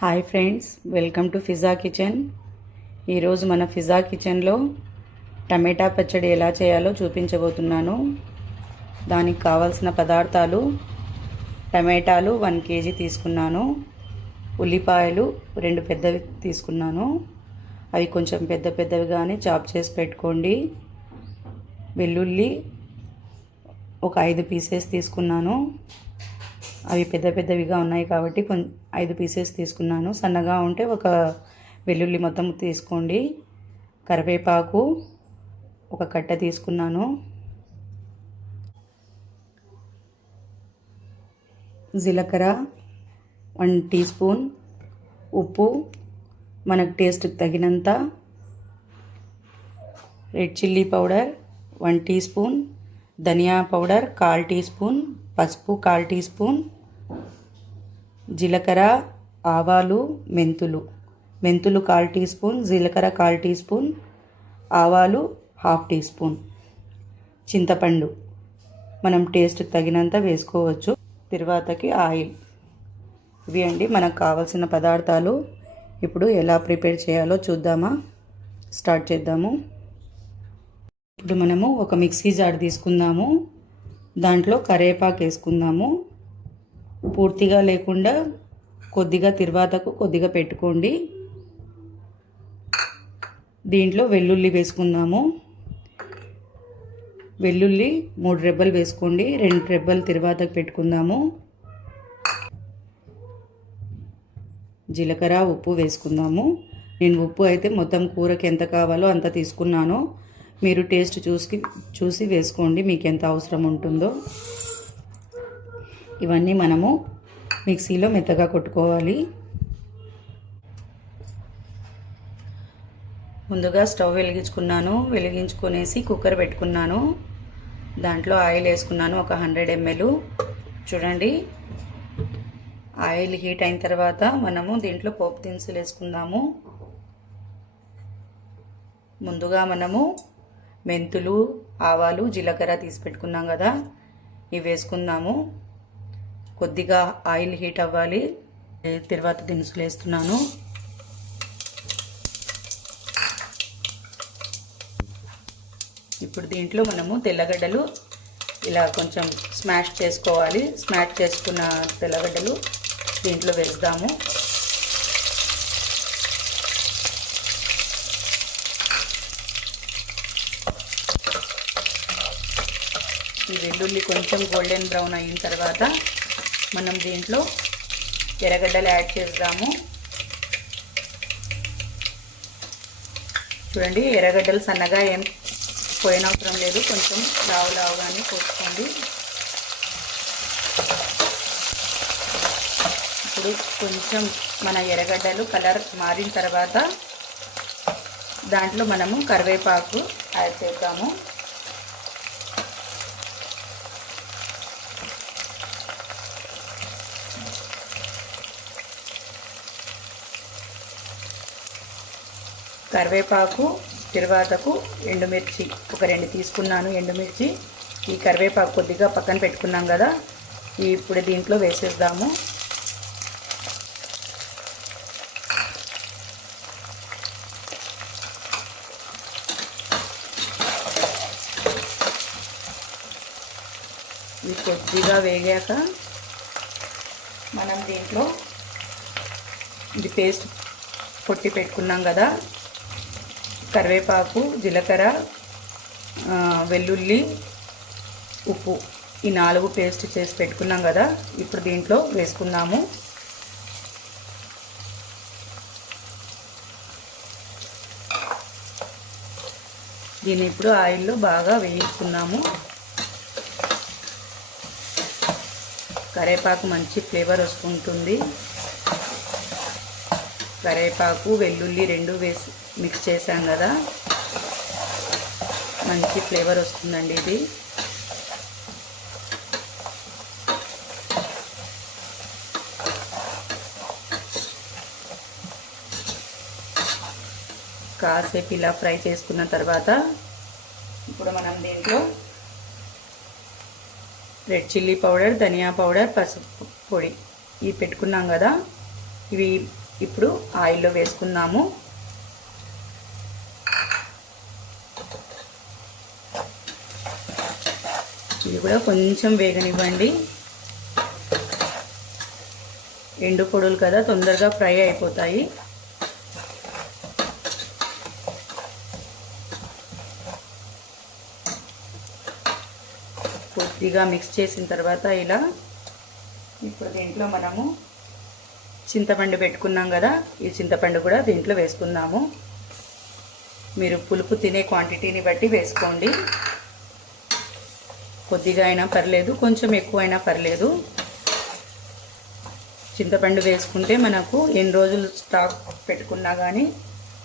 Hi friends, welcome to pizza kitchen. ఈరోజు మన pizza కిచెన్లో టమాటా పచ్చడి ఎలా చేయాలో చూపించబోతున్నాను. దానికి కావాల్సిన పదార్థాలు: టమాటాలు 1 కేజీ తీసుకున్నాను, ఉల్లిపాయలు 2 పెద్దవి తీసుకున్నాను, అవి కొంచెం పెద్దవిగానే చాప్ చేసి పెట్టుకోండి. వెల్లుల్లి ఒక 5 పీసెస్ తీసుకున్నాను, అవి పెద్దవిగా ఉన్నాయి కాబట్టి 5 పీసెస్ తీసుకున్నాను. సన్నగా ఉంటే ఒక వెల్లుల్లి మొత్తం తీసుకోండి. కరివేపాకు ఒక కట్ట తీసుకున్నాను. జీలకర్ర 1 టీ స్పూన్, ఉప్పు మనకు టేస్ట్కి తగినంత, red chilli powder 1 teaspoon, ధనియా పౌడర్ 1/4 టీ స్పూన్, పసుపు 1/4 టీ స్పూన్, జీలకర్ర, ఆవాలు, మెంతులు 1/4 టీ స్పూన్, జీలకర్ర 1/4 టీ స్పూన్, ఆవాలు 1/2 టీ స్పూన్, చింతపండు మనం టేస్ట్కి తగినంత వేసుకోవచ్చు. తర్వాతకి ఆయిల్. ఇవి అండి మనకు కావాల్సిన పదార్థాలు. ఇప్పుడు ఎలా ప్రిపేర్ చేయాలో చూద్దామా? స్టార్ట్ చేద్దాము. ఇప్పుడు మనము ఒక మిక్సీ జార్ తీసుకుందాము. దాంట్లో కరివేపాకు వేసుకుందాము. పూర్తిగా లేకుండా కొద్దిగా తిరువాతకు కొద్దిగా పెట్టుకోండి. దీంట్లో వెల్లుల్లి వేసుకుందాము. వెల్లుల్లి 3 రెబ్బలు వేసుకోండి, 2 రెబ్బలు తిరువాతకు పెట్టుకుందాము. జీలకర్ర, ఉప్పు వేసుకుందాము. నేను ఉప్పు అయితే మొత్తం కూరకి ఎంత కావాలో అంత తీసుకున్నాను. మీరు టేస్ట్ చూసి వేసుకోండి, మీకు ఎంత అవసరం ఉంటుందో. ఇవన్నీ మనము మిక్సీలో మెత్తగా కొట్టుకోవాలి. ముందుగా స్టవ్ వెలిగించుకొనేసి కుక్కర్ పెట్టుకున్నాను. దాంట్లో ఆయిల్ వేసుకున్నాను, ఒక 100 ml. చూడండి, ఆయిల్ హీట్ అయిన తర్వాత మనము దీంట్లో పోపు దినుసులు వేసుకుందాము. ముందుగా మనము మెంతులు, ఆవాలు, జీలకర్ర తీసి పెట్టుకున్నాం కదా, ఇవి వేసుకుందాము. కొద్దిగా ఆయిల్ హీట్ అవ్వాలి. తర్వాత దినుసులు వేస్తున్నాను. ఇప్పుడు దీంట్లో మనము తెల్లగడ్డలు ఇలా కొంచెం స్మాష్ చేసుకోవాలి. స్మాష్ చేసుకున్న తెల్లగడ్డలు దీంట్లో వేద్దాము. ఈ వెల్లుల్లి కొంచెం గోల్డెన్ బ్రౌన్ అయిన తర్వాత మనం దీంట్లో ఎర్రగడ్డలు యాడ్ చేద్దాము. చూడండి, ఎర్రగడ్డలు సన్నగా ఏం పోయినవసరం లేదు, కొంచెం లావుగానే పోసుకోండి. ఇప్పుడు కొంచెం మన ఎర్రగడ్డలు కలర్ మారిన తర్వాత దాంట్లో మనము కరివేపాకు యాడ్ చేద్దాము. కరివేపాకు తిరువాతకు ఎండుమిర్చి ఒక 2 తీసుకున్నాను. ఎండుమిర్చి, ఈ కరివేపాకు కొద్దిగా పక్కన పెట్టుకున్నాం కదా, ఇప్పుడు దీంట్లో వేసేద్దాము. ఇవి కొద్దిగా వేగాక మనం దీంట్లో ఇది పేస్ట్ కొట్టి పెట్టుకున్నాం కదా, కరివేపాకు, జీలకర్ర, వెల్లుల్లి, ఉప్పు, ఈ 4 పేస్ట్ చేసి పెట్టుకున్నాం కదా, ఇప్పుడు దీంట్లో వేసుకుందాము. దీన్ని ఇప్పుడు ఆయిల్లో బాగా వేయించుకున్నాము. కరివేపాకు మంచి ఫ్లేవర్ వస్తుంటుంది. కరివేపాకు, వెల్లుల్లి 2 వేసి మిక్స్ చేసాం కదా, మంచి ఫ్లేవర్ వస్తుందండి ఇది. కాసేపు ఇలా ఫ్రై చేసుకున్న తర్వాత ఇప్పుడు మనం దీంట్లో రెడ్ చిల్లీ పౌడర్, ధనియా పౌడర్, పసుపు పొడి ఇవి పెట్టుకున్నాం కదా, ఇవి ఇప్పుడు ఆయిల్లో వేసుకున్నాము. ఇది కూడా కొంచెం వేగనివ్వండి. ఎండు పొడులు కదా, తొందరగా ఫ్రై అయిపోతాయి. కొద్దిగా మిక్స్ చేసిన తర్వాత ఇలా ఇప్పుడు దీంట్లో మనము చింతపండు పెట్టుకున్నాం కదా, ఈ చింతపండు కూడా దీంట్లో వేసుకుందాము. మీరు పులుపు తినే క్వాంటిటీని బట్టి వేసుకోండి. కొద్దిగా అయినా పర్లేదు, కొంచెం ఎక్కువ అయినా పర్లేదు. చింతపండు వేసుకుంటే మనకు ఎన్ని రోజులు స్టాక్ పెట్టుకున్నా కానీ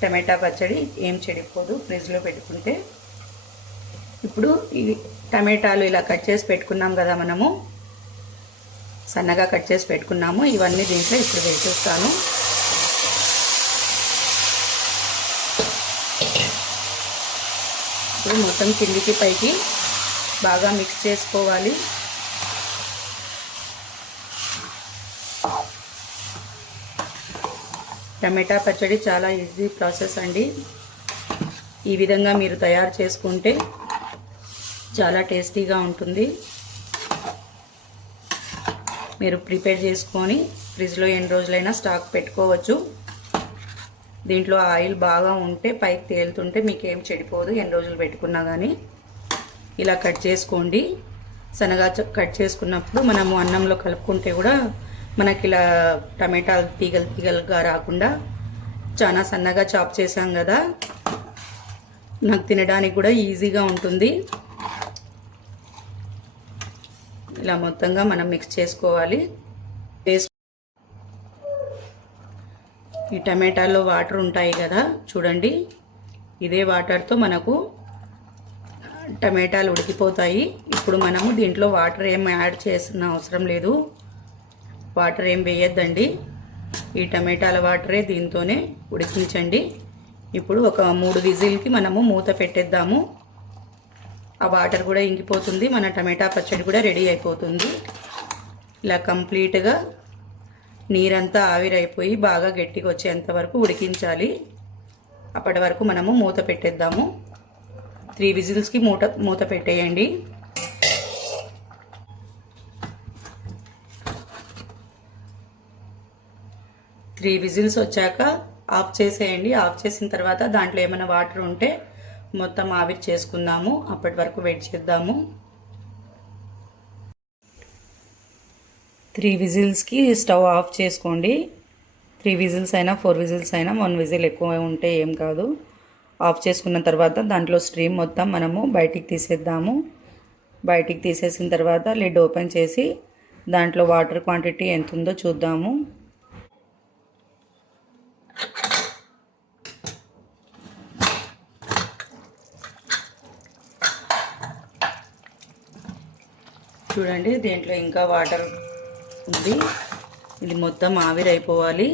టమాటా పచ్చడి ఏం చెడిపోదు ఫ్రిడ్జ్లో పెట్టుకుంటే. ఇప్పుడు ఈ టమాటాలు ఇలా కట్ చేసి పెట్టుకున్నాం కదా, మనము సన్నగా కట్ చేసి పెట్టుకున్నాము. ఇవన్నీ దీంట్లో ఇప్పుడు వేసేస్తాను. ఇప్పుడు మొత్తం కిందికి పైకి బాగా మిక్స్ చేసుకోవాలి. టమాటా పచ్చడి చాలా ఈజీ ప్రాసెస్ అండి. ఈ విధంగా మీరు తయారు చేసుకుంటే చాలా టేస్టీగా ఉంటుంది. మీరు ప్రిపేర్ చేసుకొని ఫ్రిడ్జ్లో ఎన్ని రోజులైనా స్టాక్ పెట్టుకోవచ్చు. దీంట్లో ఆయిల్ బాగా ఉంటే పైకి తేలుతుంటే మీకేం చెడిపోదు, ఎన్ని రోజులు పెట్టుకున్నా కానీ. ఇలా కట్ చేసుకోండి. సన్నగా కట్ చేసుకున్నప్పుడు మనము అన్నంలో కలుపుకుంటే కూడా మనకి ఇలా టమాటాలు తీగలు తీగలుగా రాకుండా చాలా సన్నగా చాప్ చేసాం కదా, నాకు తినడానికి కూడా ఈజీగా ఉంటుంది. ఇలా మొత్తంగా మనం మిక్స్ చేసుకోవాలి. ఈ టమాటాల్లో వాటర్ ఉంటాయి కదా, చూడండి, ఇదే వాటర్తో మనకు టమాటాలు ఉడికిపోతాయి. ఇప్పుడు మనము దీంట్లో వాటర్ ఏం యాడ్ చేసిన అవసరం లేదు, వాటర్ ఏం వేయద్దండి. ఈ టమాటాల వాటరే దీంతోనే ఉడికించండి. ఇప్పుడు ఒక 3 విజిల్కి మనము మూత పెట్టేద్దాము. ఆ వాటర్ కూడా ఇంకిపోతుంది, మన టమాటా పచ్చడి కూడా రెడీ అయిపోతుంది. ఇలా కంప్లీట్గా నీరంతా ఆవిరైపోయి బాగా గట్టిగా వచ్చేంత వరకు ఉడికించాలి. అప్పటి వరకు మనము మూత పెట్టేద్దాము. 3 విజిల్స్కి మూత పెట్టేయండి. త్రీ విజిల్స్ వచ్చాక ఆఫ్ చేసేయండి. ఆఫ్ చేసిన తర్వాత దాంట్లో ఏమైనా వాటర్ ఉంటే మొత్తం ఆవిరి చేసుకుందాము. అప్పటి వరకు వెయిట్ చేద్దాము. 3 విజిల్స్కి స్టవ్ ఆఫ్ చేసుకోండి. 3 విజిల్స్ అయినా 4 విజిల్స్ అయినా 1 విజిల్ ఎక్కువ ఉంటే ఏం కాదు. ఆఫ్ చేసుకున్న తర్వాత దాంట్లో స్ట్రీమ్ మొత్తం మనము బయటికి తీసేద్దాము. బయటికి తీసేసిన తర్వాత లిడ్ ఓపెన్ చేసి దాంట్లో వాటర్ క్వాంటిటీ ఎంత ఉందో చూద్దాము. చూడండి, దీంట్లో ఇంకా వాటర్ ఉంది. ఇది మొత్తం ఆవిరైపోవాలి.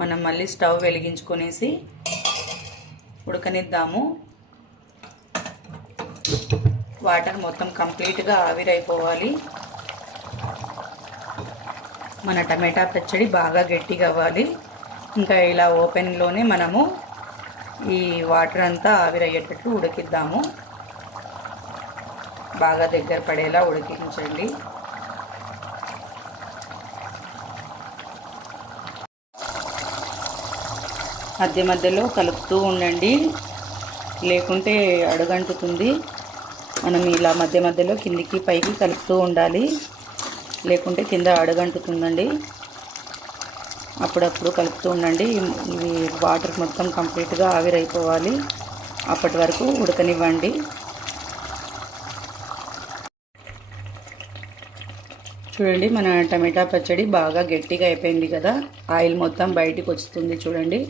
మనం మళ్ళీ స్టవ్ వెలిగించుకొనేసి ఉడకనిద్దాము. వాటర్ మొత్తం కంప్లీట్గా ఆవిరైపోవాలి. మన టమాటా పచ్చడి బాగా గట్టిగా అవ్వాలి. ఇంకా ఇలా ఓపెన్లోనే మనము ఈ వాటర్ అంతా ఆవిరయ్యేటట్టు ఉడికిద్దాము. బాగా దగ్గర పడేలా ఉడికించండి. మధ్య మధ్యలో కలుపుతూ ఉండండి, లేకుంటే అడుగంటుతుంది. మనం ఇలా మధ్య మధ్యలో కిందికి పైకి కలుపుతూ ఉండాలి, లేకుంటే కింద అడుగంటుతుందండి. అప్పుడప్పుడు కలుపుతూ ఉండండి. ఇవి వాటర్ మొత్తం కంప్లీట్గా ఆవిరైపోవాలి. అప్పటి వరకు ఉడకనివ్వండి. చూడండి, మన టమాటా పచ్చడి బాగా గట్టిగా అయిపోయింది కదా, ఆయిల్ మొత్తం బయటికి వస్తుంది. చూడండి,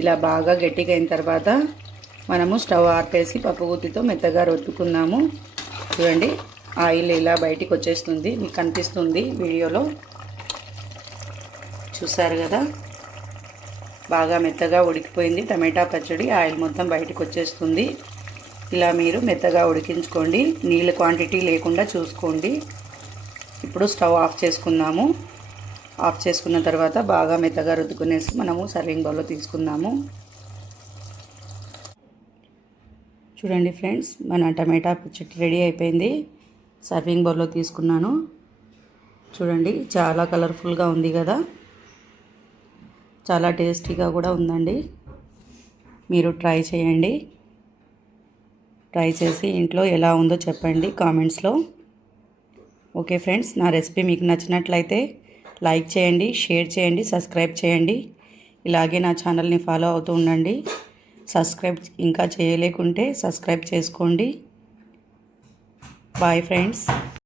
ఇలా బాగా గట్టిగా అయిన తర్వాత మనము స్టవ్ ఆర్పేసి పప్పుగుత్తితో మెత్తగా రొట్టుకున్నాము. చూడండి, ఆయిల్ ఇలా బయటికి వచ్చేస్తుంది, మీకు కనిపిస్తుంది వీడియోలో. చూసారు కదా, బాగా మెత్తగా ఉడికిపోయింది టమాటా పచ్చడి. ఆయిల్ మొత్తం బయటికి వచ్చేస్తుంది. ఇలా మీరు మెత్తగా ఉడికించుకోండి, నీళ్ళ క్వాంటిటీ లేకుండా చూసుకోండి. ఇప్పుడు స్టవ్ ఆఫ్ చేసుకుందాము. ఆఫ్ చేసుకున్న తర్వాత బాగా మెత్తగా రుద్దుకునేసి మనము సర్వింగ్ బౌల్లో తీసుకుందాము. చూడండి ఫ్రెండ్స్, మన టమాటా పచ్చడి రెడీ అయిపోయింది. సర్వింగ్ బౌల్లో తీసుకున్నాను. చూడండి, చాలా కలర్ఫుల్గా ఉంది కదా, చాలా టేస్టీగా కూడా ఉందండి. మీరు ట్రై చేయండి. ట్రై చేసి ఇంట్లో ఎలా ఉందో చెప్పండి కామెంట్స్లో. ఓకే ఫ్రెండ్స్, నా రెసిపీ మీకు నచ్చినట్లయితే లైక్ చేయండి, షేర్ చేయండి, సబ్స్క్రైబ్ చేయండి. ఇలాగే నా ఛానల్ని ఫాలో అవుతూ ఉండండి. సబ్స్క్రైబ్ ఇంకా చేయలేకుంటే సబ్స్క్రైబ్ చేసుకోండి. Bye friends.